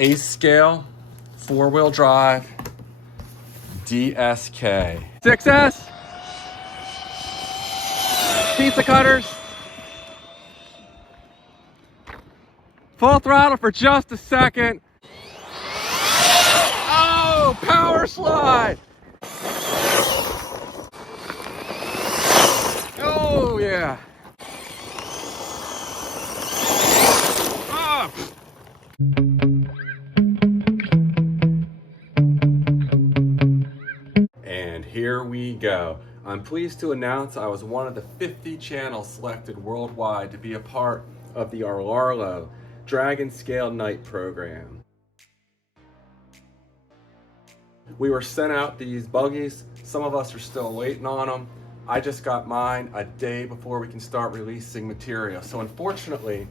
Ace scale, 4-wheel drive, DSK. 6S, pizza cutters, full throttle for just a second. Oh, power slide. Oh yeah. Up. And here we go. I'm pleased to announce I was one of the 50 channels selected worldwide to be a part of the Rlaarlo Dragon Scale Night program. We were sent out these buggies. Some of us are still waiting on them. I just got mine a day before we can start releasing material. So unfortunately,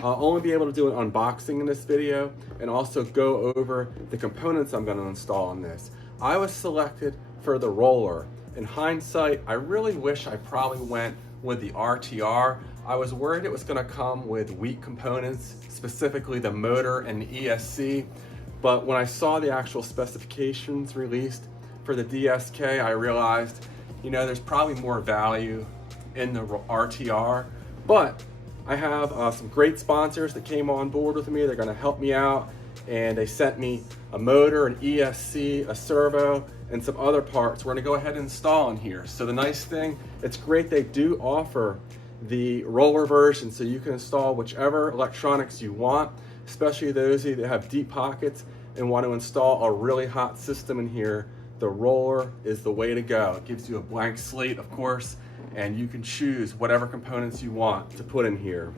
I'll only be able to do an unboxing in this video and also go over the components I'm going to install on this. I was selected for the roller. In hindsight, I really wish I probably went with the RTR. I was worried it was going to come with weak components, specifically the motor and the ESC. But when I saw the actual specifications released for the DSK, I realized, you know, there's probably more value in the RTR. But I have some great sponsors that came on board with me. They're going to help me out, and they sent me a motor, an ESC, a servo, and some other parts we're going to go ahead and install in here. So the nice thing, it's great they do offer the roller version, so you can install whichever electronics you want, especially those of you that have deep pockets and want to install a really hot system in here. The roller is the way to go. It gives you a blank slate, of course, and you can choose whatever components you want to put in here.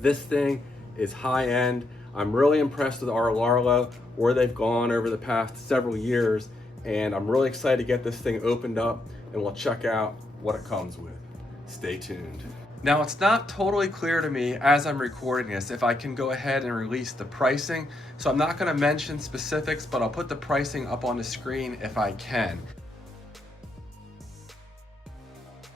This thing is high end. I'm really impressed with our Rlaarlo, where they've gone over the past several years, and I'm really excited to get this thing opened up, and we'll check out what it comes with. Stay tuned. Now, it's not totally clear to me as I'm recording this if I can go ahead and release the pricing, so I'm not going to mention specifics, but I'll put the pricing up on the screen if I can.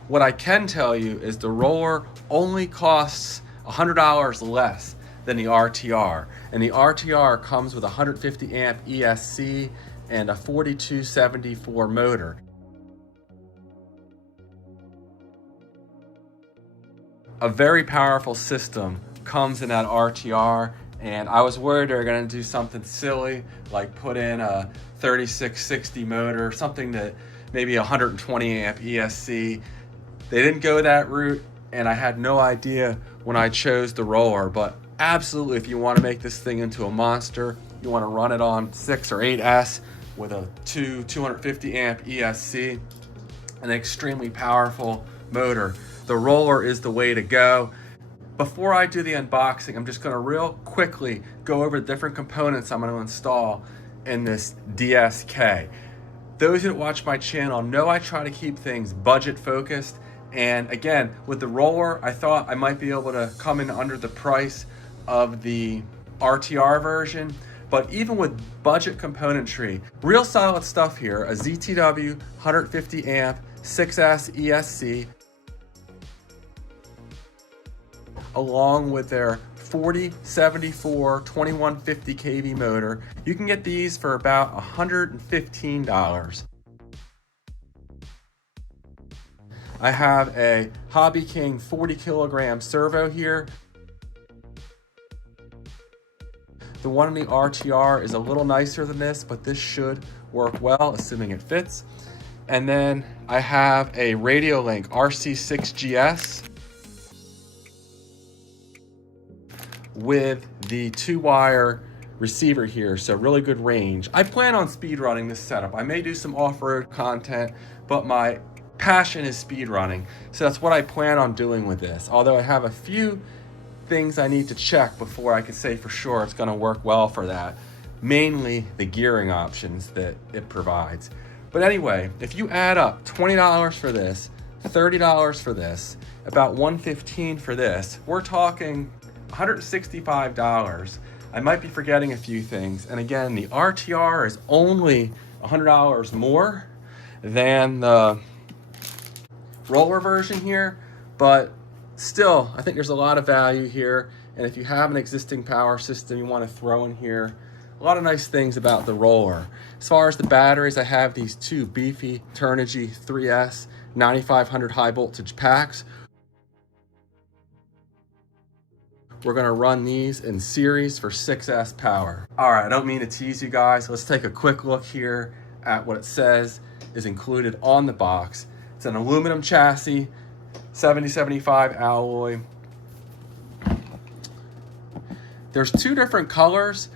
What I can tell you is the roller only costs $100 less than the RTR, and the RTR comes with a 150 amp ESC and a 4274 motor. A very powerful system comes in that RTR, and I was worried they were going to do something silly like put in a 3660 motor, something that maybe 120 amp ESC. They didn't go that route, and I had no idea when I chose the roller. But absolutely, if you want to make this thing into a monster, you want to run it on 6 or 8S with a 250 amp ESC, an extremely powerful motor, the roller is the way to go. Before I do the unboxing, I'm just going to real quickly go over the different components I'm going to install in this DSK. Those that watch my channel know I try to keep things budget focused, and again, with the roller, I thought I might be able to come in under the price of the RTR version. But even with budget componentry, real solid stuff here, a ZTW 150 amp 6S ESC, along with their 4074 2150 kV motor. You can get these for about $115. I have a Hobby King 40 kilogram servo here. The one in the RTR is a little nicer than this, but this should work well, assuming it fits. And then I have a Radiolink RC6GS with the 2-wire receiver here, so really good range. I plan on speed running this setup. I may do some off-road content, but my passion is speed running, so that's what I plan on doing with this. Although I have a few things I need to check before I can say for sure it's going to work well for that. Mainly the gearing options that it provides. But anyway, if you add up $20 for this, $30 for this, about $115 for this, we're talking $165. I might be forgetting a few things. And again, the RTR is only $100 more than the roller version here, but still, I think there's a lot of value here, And if you have an existing power system you want to throw in here, a lot of nice things about the roller. As far as the batteries, I have these two beefy Turnigy 3S 9500 high voltage packs. We're gonna run these in series for 6S power. All right, I don't mean to tease you guys. Let's take a quick look here at what it says is included on the box. It's an aluminum chassis, 7075 alloy. There's two different colors.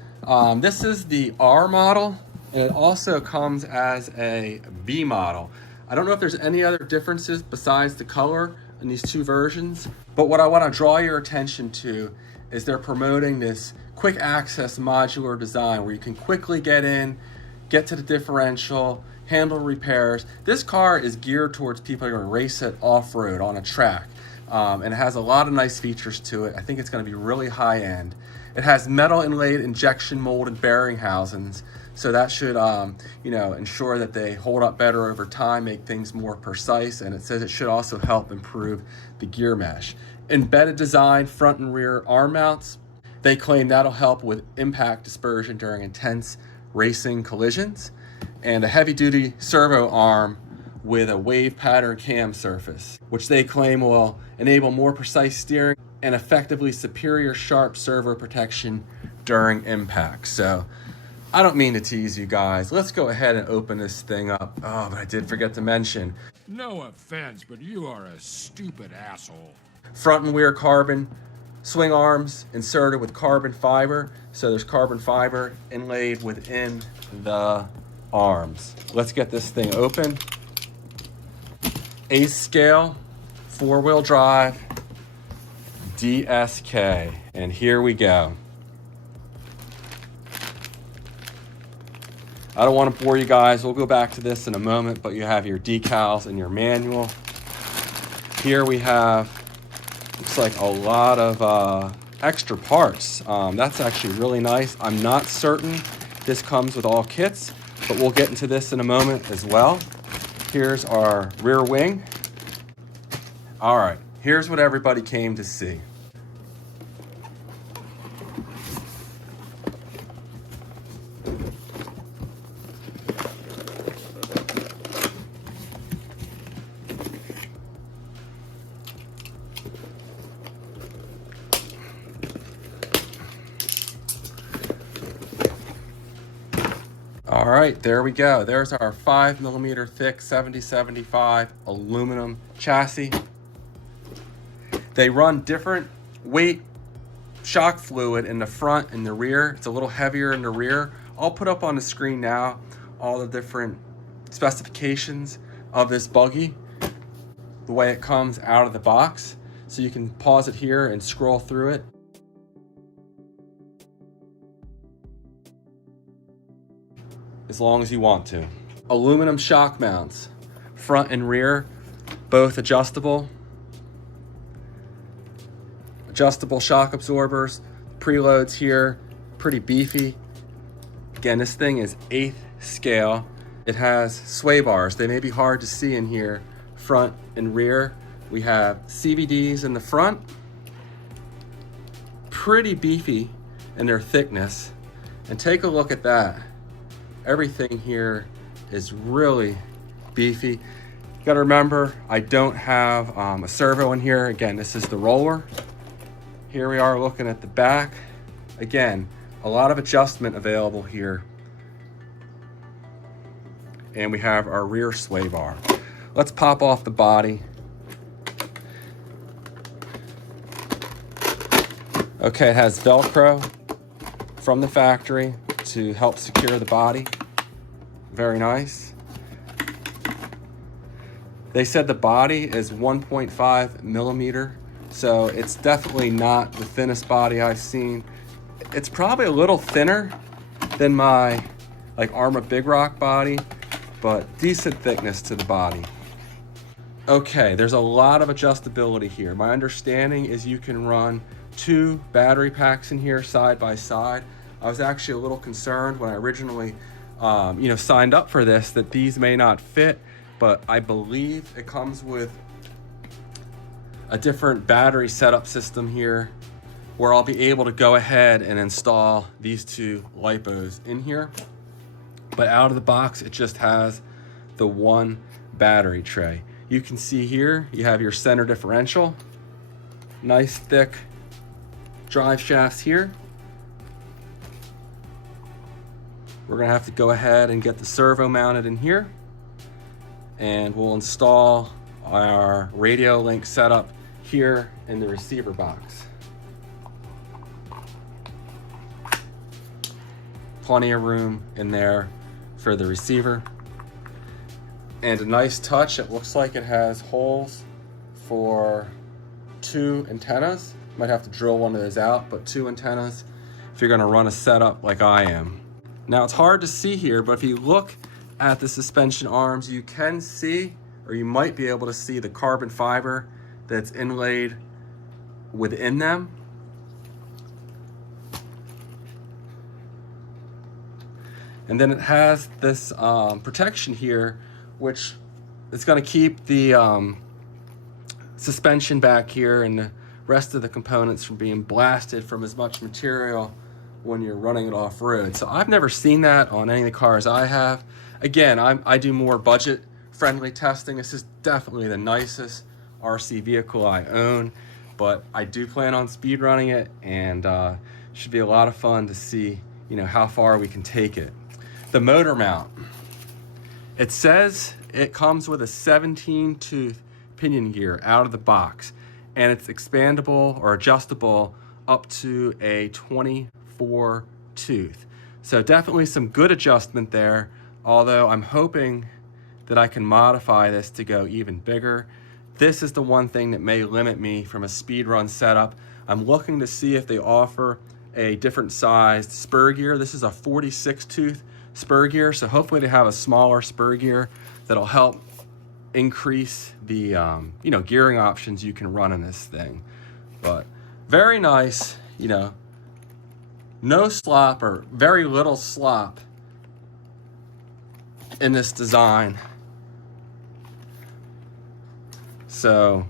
This is the R model, and it also comes as a B model. I don't know if there's any other differences besides the color in these two versions, but what I want to draw your attention to is they're promoting this quick access modular design where you can quickly get in, get to the differential, handle repairs. This car is geared towards people who are going to race it off-road on a track, and it has a lot of nice features to it. I think it's going to be really high-end. It has metal inlaid injection molded bearing housings, so that should ensure that they hold up better over time, make things more precise, and it says it should also help improve the gear mesh. Embedded design front and rear arm mounts. They claim that'll help with impact dispersion during intense racing collisions, and a heavy-duty servo arm with a wave pattern cam surface, which they claim will enable more precise steering and effectively superior sharp servo protection during impact. So I don't mean to tease you guys. Let's go ahead and open this thing up. Oh, but I did forget to mention. No offense, but you are a stupid asshole. Front and rear carbon swing arms inserted with carbon fiber. So there's carbon fiber inlaid within the arms. Let's get this thing open. Ace scale, 4-wheel drive, DSK, and here we go. I don't want to bore you guys. We'll go back to this in a moment, but you have your decals and your manual. Here we have, looks like a lot of extra parts. That's actually really nice. I'm not certain this comes with all kits, but we'll get into this in a moment as well. Here's our rear wing. All right, here's what everybody came to see. All right, there we go. There's our 5mm thick 7075 aluminum chassis. They run different weight shock fluid in the front and the rear. It's a little heavier in the rear. I'll put up on the screen now all the different specifications of this buggy, the way it comes out of the box. So you can pause it here and scroll through it. As long as you want to. Aluminum shock mounts, front and rear, both adjustable. Adjustable shock absorbers, preloads here, pretty beefy. Again, this thing is 1/8 scale. It has sway bars. They may be hard to see in here, front and rear. We have CVDs in the front, pretty beefy in their thickness. And take a look at that. Everything here is really beefy. You gotta remember, I don't have a servo in here. Again, this is the roller. Here we are looking at the back. Again, a lot of adjustment available here. And we have our rear sway bar. Let's pop off the body. Okay, it has Velcro from the factory to help secure the body. Very nice. They said the body is 1.5mm, so it's definitely not the thinnest body I've seen. It's probably a little thinner than my Arma Big Rock body, but decent thickness to the body. Okay, there's a lot of adjustability here. My understanding is you can run 2 battery packs in here side by side. I was actually a little concerned when I originally signed up for this that these may not fit, but I believe it comes with a different battery setup system here where I'll be able to go ahead and install these two LiPos in here. But out of the box, it just has the one battery tray. You can see here, you have your center differential, nice thick drive shafts here. We're gonna have to go ahead and get the servo mounted in here, and we'll install our radio link setup here in the receiver box. Plenty of room in there for the receiver. And a nice touch, it looks like it has holes for 2 antennas. Might have to drill one of those out, but 2 antennas if you're gonna run a setup like I am. Now it's hard to see here, but if you look at the suspension arms, you can see, or you might be able to see, the carbon fiber that's inlaid within them. And then it has this protection here, which is going to keep the suspension back here and the rest of the components from being blasted from as much material when you're running it off-road. So I've never seen that on any of the cars I have. Again, I do more budget-friendly testing. This is definitely the nicest RC vehicle I own, but I do plan on speed running it, and should be a lot of fun to see, you know, how far we can take it. The motor mount. It says it comes with a 17-tooth pinion gear out of the box, and it's expandable or adjustable up to a 24 tooth. So definitely some good adjustment there, although I'm hoping that I can modify this to go even bigger. This is the one thing that may limit me from a speed run setup. I'm looking to see if they offer a different sized spur gear. This is a 46 tooth spur gear, so hopefully they have a smaller spur gear that'll help increase the you know, gearing options you can run in this thing. But very nice, you know, no slop or very little slop in this design. So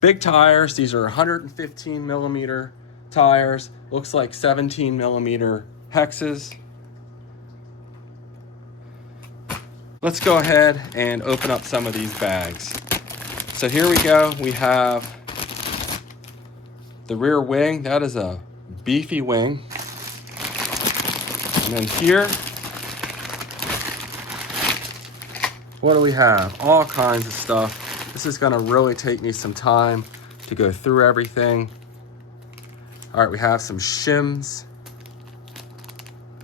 big tires, these are 115 millimeter tires, looks like 17 millimeter hexes. Let's go ahead and open up some of these bags. So here we go, we have the rear wing. That is a beefy wing. And then here, what do we have? All kinds of stuff. This is gonna really take me some time to go through everything. All right, we have some shims.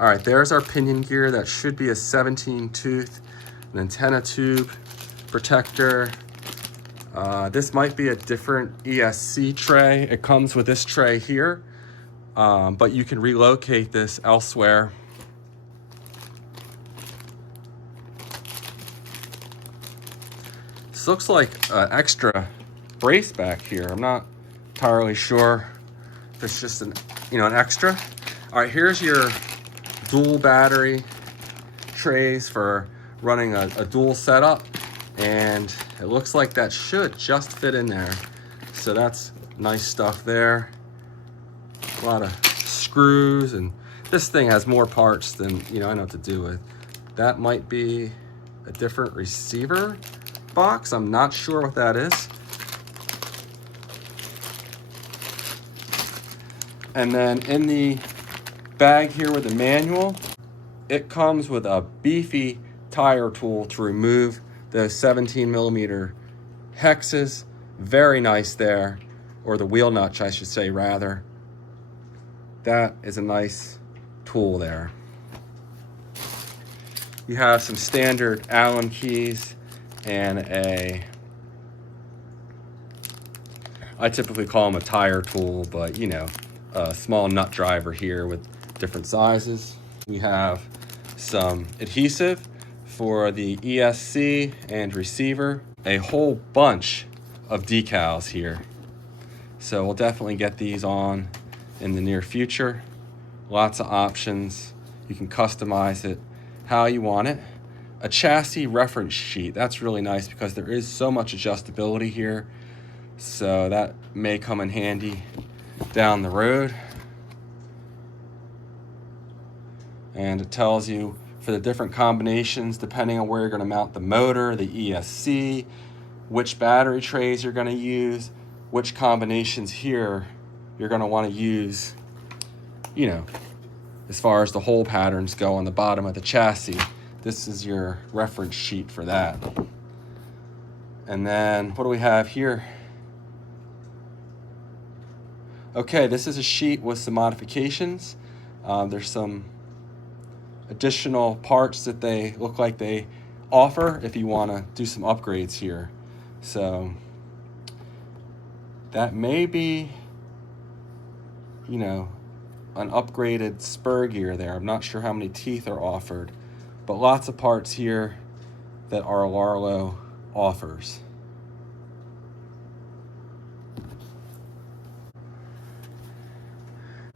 All right, there's our pinion gear. That should be a 17 tooth, an antenna tube protector. This might be a different ESC tray. It comes with this tray here, but you can relocate this elsewhere. This looks like an extra brace back here. I'm not entirely sure if it's just an extra. All right, here's your dual battery trays for running a dual setup, and it looks like that should just fit in there. So that's nice stuff there. A lot of screws, and this thing has more parts than I know what to do with. That might be a different receiver box. I'm not sure what that is. And then in the bag here with the manual, it comes with a beefy tire tool to remove those 17 millimeter hexes. Very nice there, or the wheel notch, I should say, rather. That is a nice tool there. You have some standard Allen keys and I typically call them a tire tool, but a small nut driver here with different sizes. We have some adhesive for the ESC and receiver, a whole bunch of decals here. So we'll definitely get these on in the near future. Lots of options. You can customize it how you want it. a chassis reference sheet. That's really nice because there is so much adjustability here. So that may come in handy down the road. And it tells you for the different combinations, depending on where you're going to mount the motor, the ESC, which battery trays you're going to use, which combinations here you're going to want to use, you know, as far as the hole patterns go on the bottom of the chassis. This is your reference sheet for that. And then what do we have here? Okay, this is a sheet with some modifications. There's some additional parts that they look like they offer if you want to do some upgrades here. So that may be, you know, an upgraded spur gear there. I'm not sure how many teeth are offered, but lots of parts here that our Rlaarlo offers.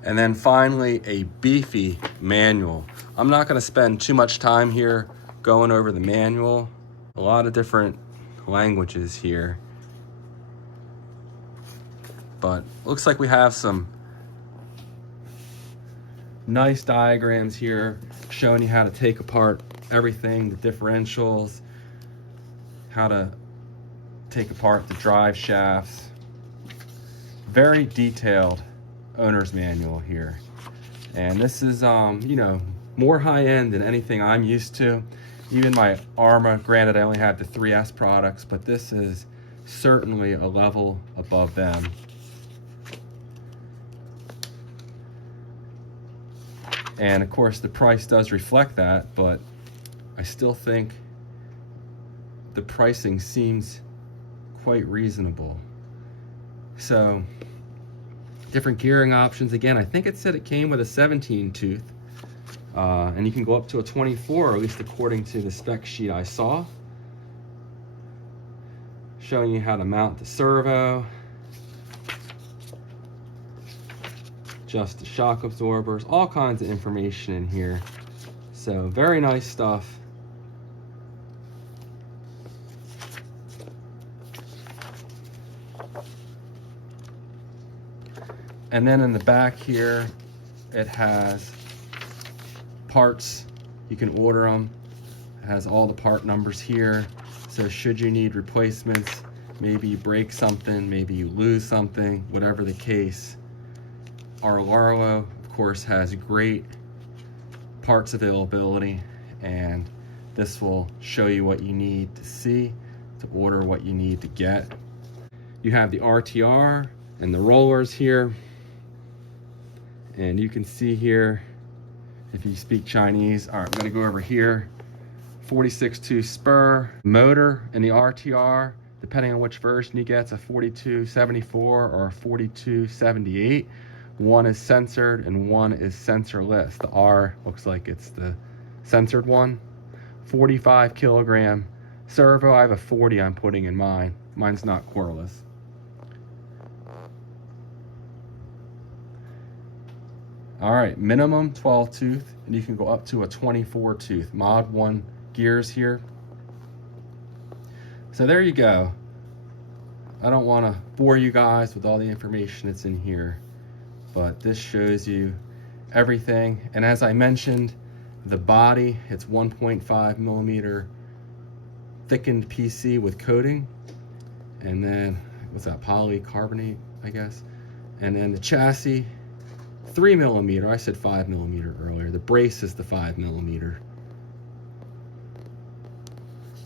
And then finally, a beefy manual. I'm not going to spend too much time here going over the manual. A lot of different languages here. But looks like we have some nice diagrams here showing you how to take apart everything, the differentials, how to take apart the drive shafts. Very detailed owner's manual here. And this is, you know, more high-end than anything I'm used to. Even my Arma, granted I only have the 3S products, but this is certainly a level above them. And of course the price does reflect that, but I still think the pricing seems quite reasonable. So different gearing options. Again, I think it said it came with a 17 tooth, and you can go up to a 24, or at least according to the spec sheet I saw, showing you how to mount the servo, adjust the shock absorbers, all kinds of information in here. So very nice stuff. And then in the back here, it has parts. You can order them. It has all the part numbers here. So should you need replacements, maybe you break something, maybe you lose something, whatever the case, our Rlaarlo, of course, has great parts availability, and this will show you what you need to see to order what you need to get. You have the RTR and the rollers here. And you can see here, if you speak Chinese, all right, I'm gonna go over here, 46.2 spur motor in the RTR, depending on which version you get, it's a 4274 or a 4278. One is censored and one is censorless. The R looks like it's the censored one. 45 kilogram servo. I have a 40 I'm putting in mine. Mine's not coreless. All right, minimum 12 tooth, and you can go up to a 24 tooth. Mod 1 gears here. So there you go. I don't want to bore you guys with all the information that's in here, but this shows you everything. And as I mentioned, the body, it's 1.5 millimeter thickened PC with coating. And then, what's that, polycarbonate, I guess. And then the chassis, 3 millimeter. I said 5 millimeter earlier. The brace is the 5 millimeter.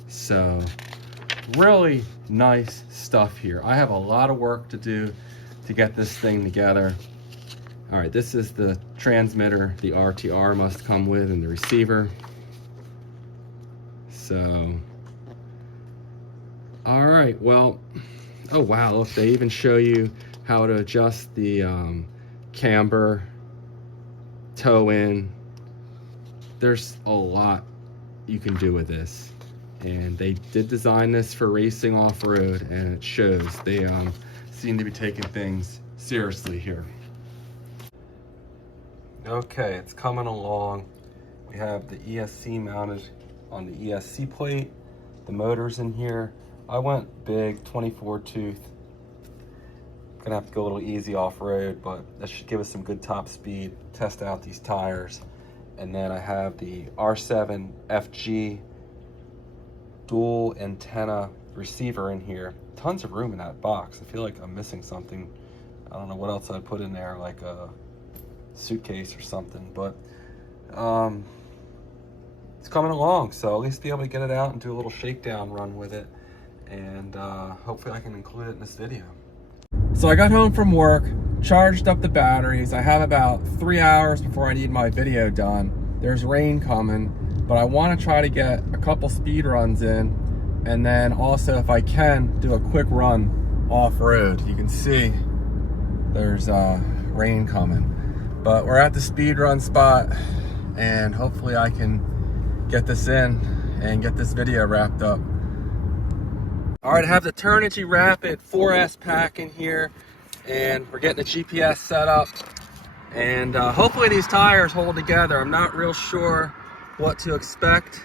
So really nice stuff here. I have a lot of work to do to get this thing together. All right, this is the transmitter the RTR must come with, and the receiver. So, all right, well, oh wow, look, they even show you how to adjust the camber, toe in. There's a lot you can do with this, and they did design this for racing off-road, and it shows. They seem to be taking things seriously here. Okay, it's coming along. We have the ESC mounted on the ESC plate. The motor's in here. I went big, 24 tooth. Gonna have to go a little easy off-road, but that should give us some good top speed. Test out these tires. And then I have the R7 FG dual antenna receiver in here. Tons of room in that box. I feel like I'm missing something. I don't know what else I'd put in there, like a suitcase or something, but it's coming along, so at least be able to get it out and do a little shakedown run with it, and hopefully I can include it in this video. So I got home from work, charged up the batteries. I have about 3 hours before I need my video done. There's rain coming, but I want to try to get a couple speed runs in, and then also, if I can, do a quick run off-road. You can see there's rain coming, but we're at the speed run spot, and hopefully I can get this in and get this video wrapped up. All right, I have the Turnigy Rapid 4S pack in here, and we're getting the GPS set up, and hopefully these tires hold together. I'm not real sure what to expect,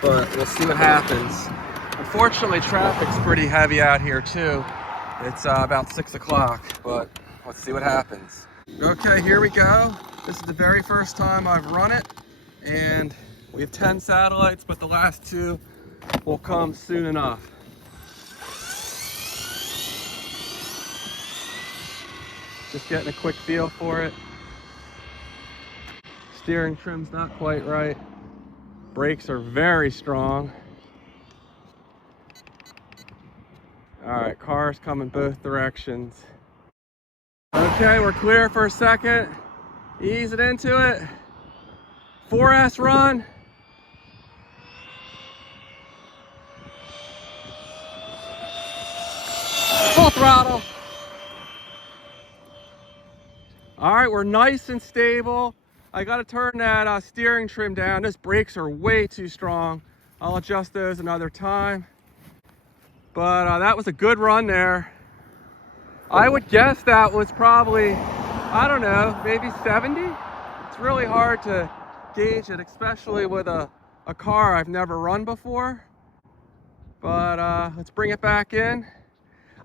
but we'll see what happens. Unfortunately, traffic's pretty heavy out here too. It's about 6 o'clock, but let's see what happens. Okay, here we go. This is the very first time I've run it, and we have 10 satellites, but the last 2 will come soon enough. Just getting a quick feel for it. Steering trim's not quite right. Brakes are very strong. All right, cars coming both directions. Okay, we're clear for a second. Ease it into it. 4S run. Full throttle. All right, we're nice and stable. I gotta turn that steering trim down. Those brakes are way too strong. I'll adjust those another time. But that was a good run there. I would guess that was probably, I don't know, maybe 70? It's really hard to gauge it, especially with a car I've never run before. But let's bring it back in.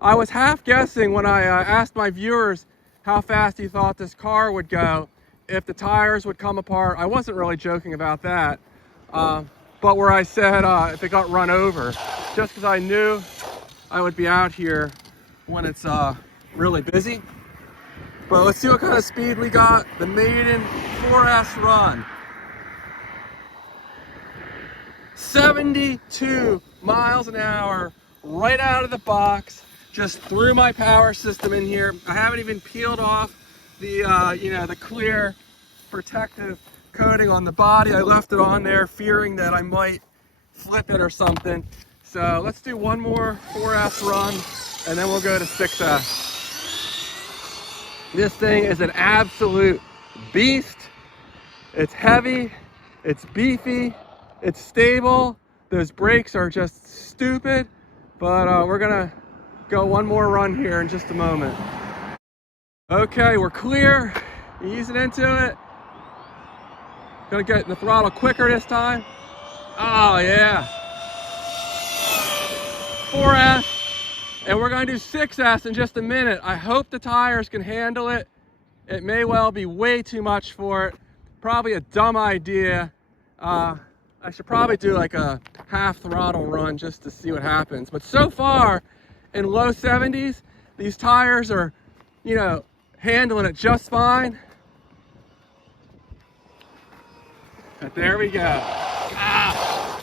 I was half guessing when I asked my viewers how fast he thought this car would go, if the tires would come apart. I wasn't really joking about that. But where I said if it got run over, just because I knew I would be out here when it's really busy. But let's see what kind of speed we got. The Maiden 4S run. 72 miles an hour right out of the box. Just threw my power system in here. I haven't even peeled off the the clear protective coating on the body. I left it on there fearing that I might flip it or something. So let's do one more 4S run, and then we'll go to 6S. This thing is an absolute beast. It's heavy, it's beefy, it's stable. Those brakes are just stupid, but we're gonna go one more run here in just a moment. Okay, we're clear. Easing into it. Gonna get in the throttle quicker this time. Oh yeah. 4S, and we're gonna do 6S in just a minute. I hope the tires can handle it. It may well be way too much for it. Probably a dumb idea. I should probably do like a half throttle run just to see what happens. But so far, in low 70s, these tires are, handling it just fine. But there we go. Ah!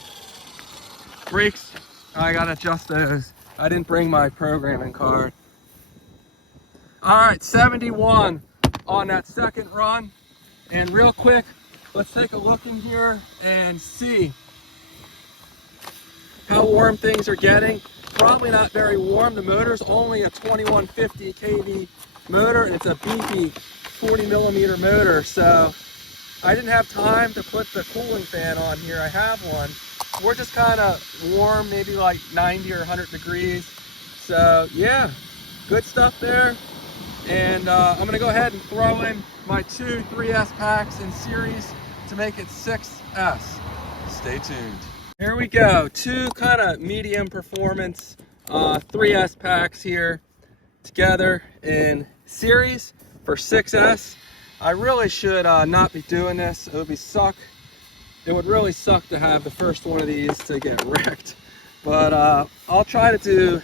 Brakes, I gotta adjust those. I didn't bring my programming card. All right, 71 on that second run. And real quick, let's take a look in here and see how warm things are getting. Probably not very warm. The motor's only a 2150 kV motor, and it's a beefy 40 millimeter motor. So I didn't have time to put the cooling fan on here. I have one. We're just kind of warm, maybe like 90 or 100 degrees. So yeah, good stuff there. And I'm gonna go ahead and throw in my 2 3S packs in series to make it 6S. Stay tuned. Here we go. Two kind of medium performance 3S packs here together in series for 6S. I really should not be doing this. It would really suck to have the first one of these to get wrecked. But I'll try to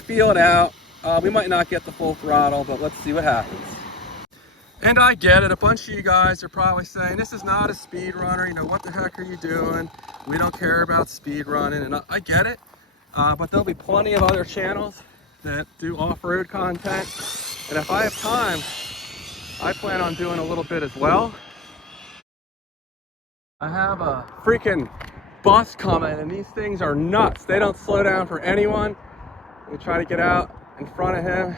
feel it out. We might not get the full throttle, but let's see what happens. And I get it, a bunch of you guys are probably saying, this is not a speed runner, you know, what the heck are you doing? We don't care about speed running, and I get it. But there'll be plenty of other channels that do off-road content. And if I have time, I plan on doing a little bit as well. I have a freaking bus coming, and these things are nuts. They don't slow down for anyone. Let me try to get out in front of him.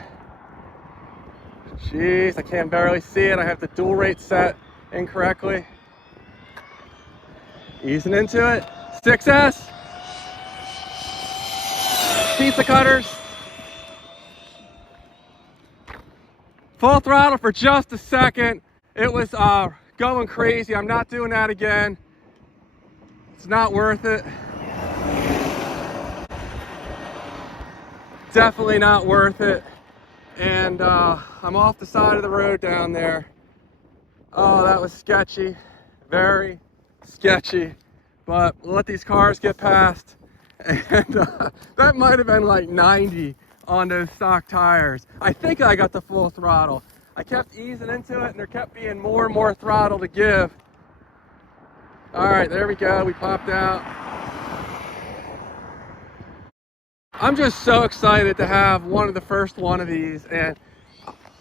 Jeez, I can barely see it. I have the dual rate set incorrectly. Easing into it. 6S. Pizza cutters. Full throttle for just a second. It was going crazy. I'm not doing that again. It's not worth it. Definitely not worth it. And I'm off the side of the road down there. Oh, that was sketchy. Very sketchy. But we'll let these cars get past. And that might have been like 90 on those stock tires. I think I got the full throttle. I kept easing into it and there kept being more and more throttle to give. All right, there we go. We popped out. I'm just so excited to have one of the first one of these, and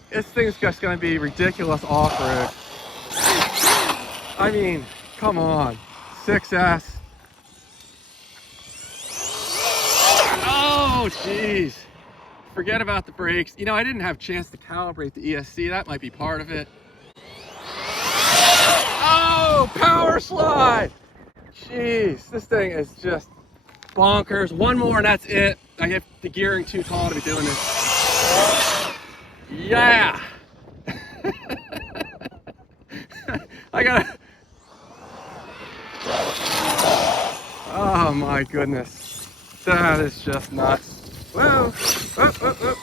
this thing's just going to be ridiculous off-road. I mean, come on, 6S. Oh, jeez. Forget about the brakes. You know, I didn't have a chance to calibrate the ESC. That might be part of it. Oh, power slide. Jeez, this thing is just bonkers. One more and that's it. I get the gearing too tall to be doing this. Yeah. I gotta. Oh my goodness. That is just nuts. Whoa. Whoop, whoop, whoop.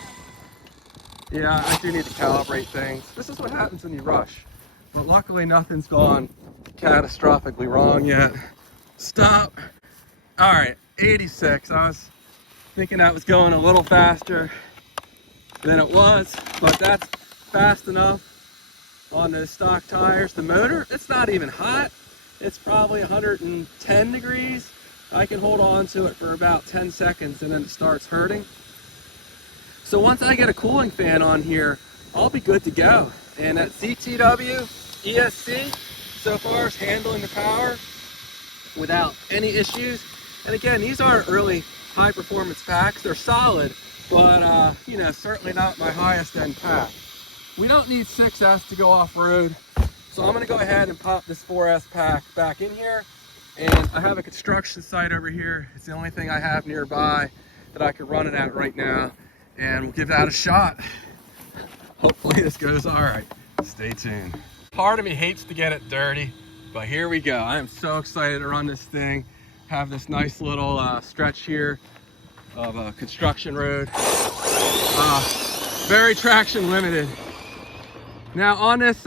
Yeah, I do need to calibrate things. This is what happens when you rush. But luckily nothing's gone catastrophically wrong yet. Stop. All right, 86. I was thinking that was going a little faster than it was, but that's fast enough on those stock tires. The motor, it's not even hot. It's probably 110 degrees. I can hold on to it for about 10 seconds and then it starts hurting. So once I get a cooling fan on here, I'll be good to go. And that CTW ESC so far is handling the power without any issues. And again, these aren't really high performance packs. They're solid, but you know, certainly not my highest end pack. We don't need 6S to go off road. So I'm gonna go ahead and pop this 4S pack back in here. And I have a construction site over here. It's the only thing I have nearby that I could run it at right now. And we'll give that a shot. Hopefully this goes all right. Stay tuned. Part of me hates to get it dirty, but here we go. I am so excited to run this thing. Have this nice little stretch here of a construction road. Very traction limited. Now on this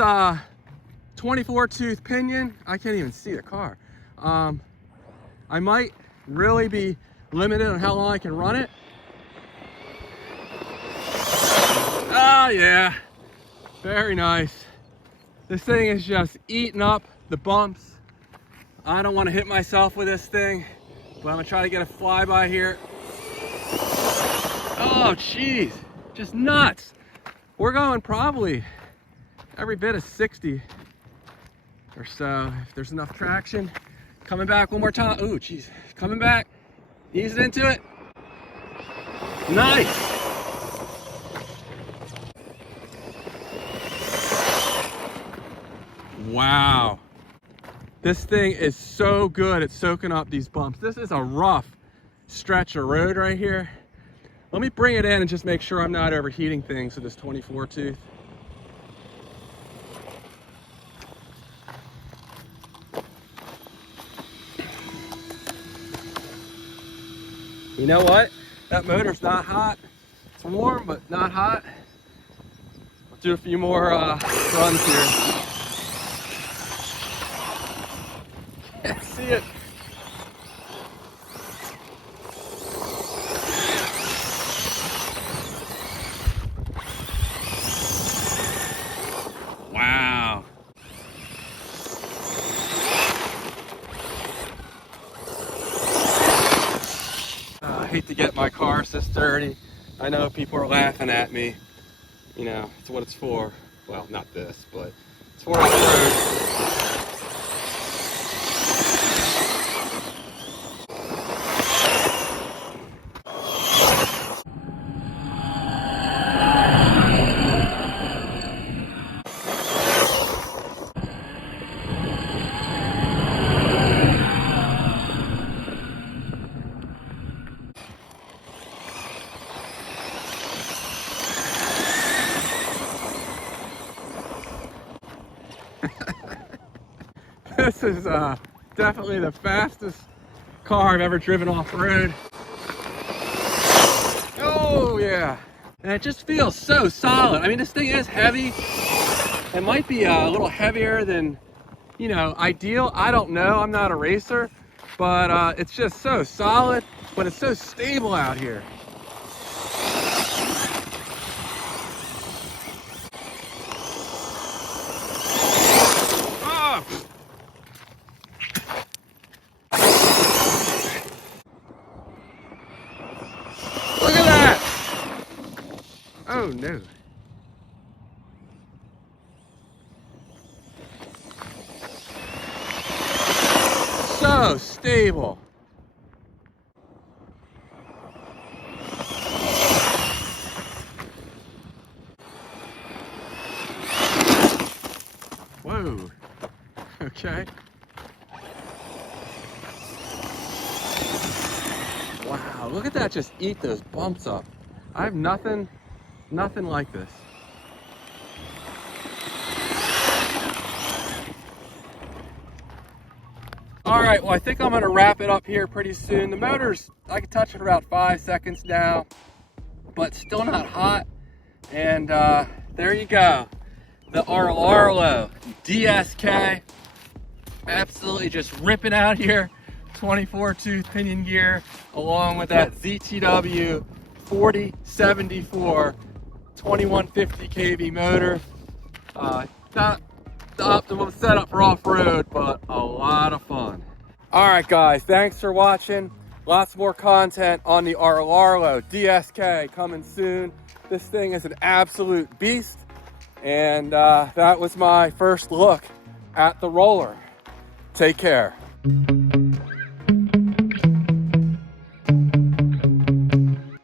24 tooth pinion, I can't even see the car. I might really be limited on how long I can run it. Oh yeah, very nice. This thing is just eating up the bumps. I don't want to hit myself with this thing, but I'm gonna try to get a flyby here. Oh jeez, just nuts. We're going probably every bit of 60 or so if there's enough traction. Coming back one more time. Oh jeez, coming back. Ease it into it. Nice. Wow. This thing is so good at soaking up these bumps. This is a rough stretch of road right here. Let me bring it in and just make sure I'm not overheating things with this 24 tooth. You know what? That motor's not hot. It's warm, but not hot. Let's do a few more runs here. Can't see it. Wow. I hate to get my car so dirty. I know people are laughing at me. You know, it's what it's for. Well, not this, but it's for off-road. This is definitely the fastest car I've ever driven off-road. Oh yeah, and it just feels so solid. I mean, this thing is heavy. It might be a little heavier than, you know, ideal. I don't know, I'm not a racer, but it's just so solid, but it's so stable out here. Look at that! Oh no. So stable. Whoa. Okay. Wow, look at that, just eat those bumps up. I have nothing like this. All right, well, I think I'm gonna wrap it up here pretty soon. The motor's, I can touch it for about 5 seconds now, but still not hot. And there you go. The Rlaarlo DSK. Absolutely just ripping out here. 24 tooth pinion gear, along with that ZTW 4074 2150 kV motor. Not the optimum setup for off-road, but a lot of fun. All right, guys, thanks for watching. Lots more content on the Rlaarlo DSK coming soon. This thing is an absolute beast, and that was my first look at the roller. Take care.